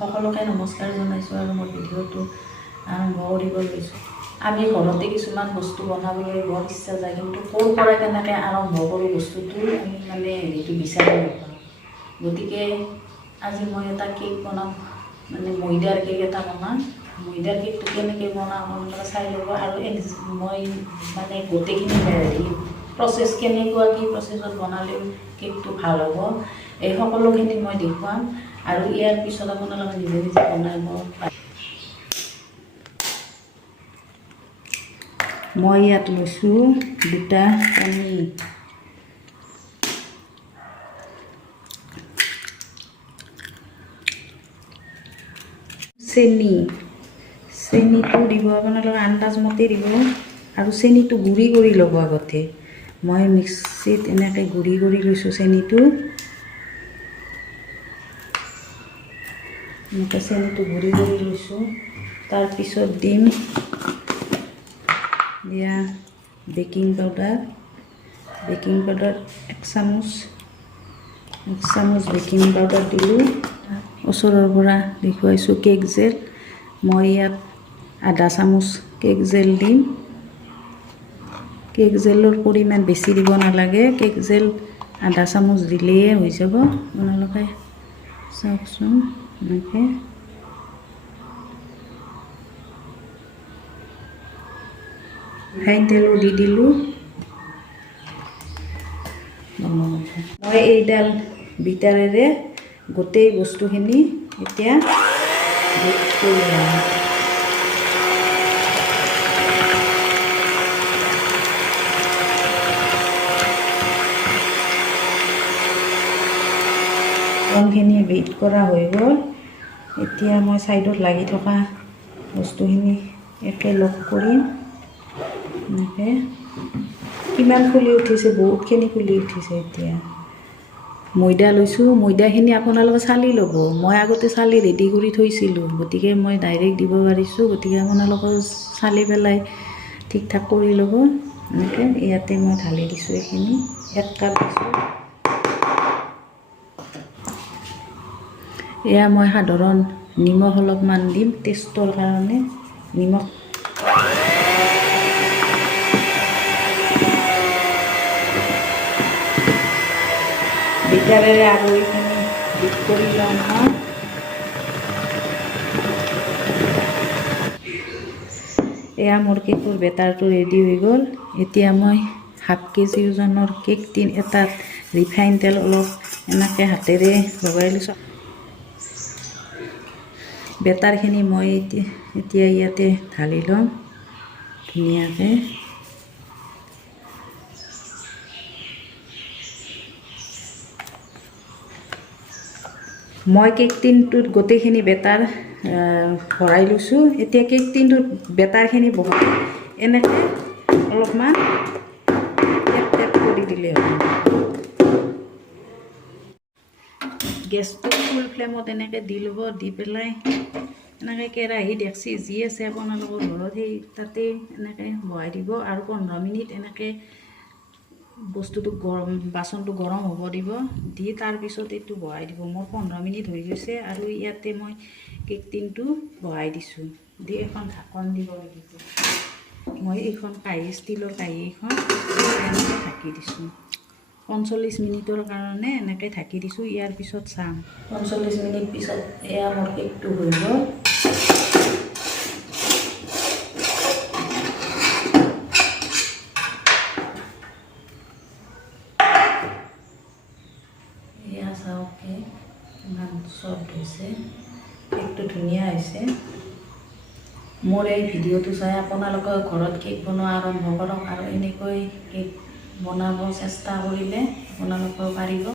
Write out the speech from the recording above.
সকলোকে নমস্কাৰ জনাইছোঁ আৰু মোৰ ভিডিঅ'টো আৰম্ভ কৰিব লৈছোঁ। আমি ঘৰতে কিছুমান বস্তু বনাবলৈ বৰ ইচ্ছা যায়, কিন্তু ক'ৰ পৰা কেনেকৈ আৰম্ভ কৰোঁ বস্তুটো আমি হেৰিটো বিচাৰি নাপাওঁ। গতিকে আজি মই এটা কেক বনাম, ময়দাৰ কেক এটা বনাম। ময়দাৰ কেকটো কেনেকৈ বনাওঁ আপোনালোকে চাই ল'ব। আৰু মই গোটেইখিনি হেৰি প্ৰচেছ কেনেকুৱা কি প্ৰচেছত বনালে কেকটো ভাল হ'ব এই সকলোখিনি মই দেখুৱাম। আৰু ইয়াৰ পিছত আপোনালোকে নিজে নিজে বনাব পাৰে। মই ইয়াত লৈছোঁ 2টা কণী, চেনিটো দিব আপোনালোকে আন্দাজমতে দিব। আৰু চেনিটো গুড়ি কৰি ল'ব আগতে। মই মিক্সিত এনেকৈ গুড়ি কৰি লৈছোঁ চেনিটো। এনেকৈ চেনিটো গুড়ি কৰি লৈছোঁ। তাৰপিছত দিম দিয়া বেকিং পাউডাৰ 1 চামুচ বেকিং পাউডাৰ দিলোঁ। ওচৰৰ পৰা দেখুৱাইছোঁ কেক জেল, মই ইয়াত আধা চামুচ কেক জেল দিম। কেক জেলৰ পৰিমাণ বেছি দিব নালাগে, কেক জেল আধা চামুচ দিলেই হৈ যাব। আপোনালোকে চাওকচোন এনেকৈ। ৰিফাইন তেলো দি দিলোঁ। মই এইডাল বিটাৰেৰে গোটেই বস্তুখিনি এতিয়া মিক্স কৰি লওঁ। কণখিনি বিট কৰা হৈ গ'ল। এতিয়া মই ছাইডত লাগি থকা বস্তুখিনি একেলগ কৰিম। এনেকৈ কিমান ফুলি উঠিছে, বহুতখিনি ফুলি উঠিছে। এতিয়া ময়দা লৈছোঁ, ময়দাখিনি আপোনালোকে চালি ল'ব। মই আগতে চালি ৰেডি কৰি থৈছিলোঁ, গতিকে মই ডাইৰেক্ট দিব পাৰিছোঁ। গতিকে আপোনালোকেও চালি পেলাই ঠিক ঠাক কৰি ল'ব। এনেকৈ ইয়াতে মই ঢালি দিছোঁ এইখিনি 1 কাপ দিছোঁ। এয়া মই সাধাৰণ নিমখ অলপমান দিম টেষ্টৰ কাৰণে। নিমখ বিটাৰেৰে আৰু এইখিনি বিট কৰি লওঁ মই। এয়া মোৰ কেকৰ বেটাৰটো ৰেডি হৈ গ'ল। এতিয়া মই ½ কেজি ওজনৰ কেক টিন এটাত ৰিফাইন তেল অলপ এনেকৈ হাতেৰে লগাই লৈছোঁ। বেটাৰখিনি মই এতিয়া ইয়াতে ঢালি ল'ম ধুনীয়াকৈ। মই কেক টিনটোত গোটেইখিনি বেটাৰ ভৰাই লৈছোঁ। এতিয়া কেক টিনটোত বেটাৰখিনি বহাই এনেকৈ অলপমান টেপ কৰি দিলে হ'ব। গেছটো ফুল ফ্লেমত এনেকৈ দি ল'ব। দি পেলাই এনেকৈ কেৰাহী ডেকচি যি আছে আপোনালোকৰ ঘৰত সেই তাতে এনেকৈ বহাই দিব। আৰু 15 মিনিট এনেকৈ বস্তুটো বাচনটো গৰম হ'ব দিব। দি তাৰপিছত এইটো বহাই দিব। মোৰ 15 মিনিট হৈ গৈছে আৰু ইয়াতে মই কেক টিনটো বহাই দিছোঁ। দি এখন ঢাকন দিব লাগিব। মই এইখন কাঁহী, ষ্টীলৰ কাঁহী এখন এনেকৈ ঢাকি দিছোঁ। 45 মিনিটৰ কাৰণে এনেকৈ ঢাকি দিছোঁ। ইয়াৰ পিছত চাম। 45 মিনিট পিছত এয়া মোৰ কেকটো হৈ গ'ল। এয়া চাওক কেক ইমান চফ্ট হৈছে, কেকটো ধুনীয়া হৈছে। মোৰ এই ভিডিঅ'টো চাই আপোনালোকে ঘৰত কেক বনোৱা আৰম্ভ কৰক। আৰু এনেকৈ কেক বনাব চেষ্টা কৰিলে আপোনালোকেও পাৰিব।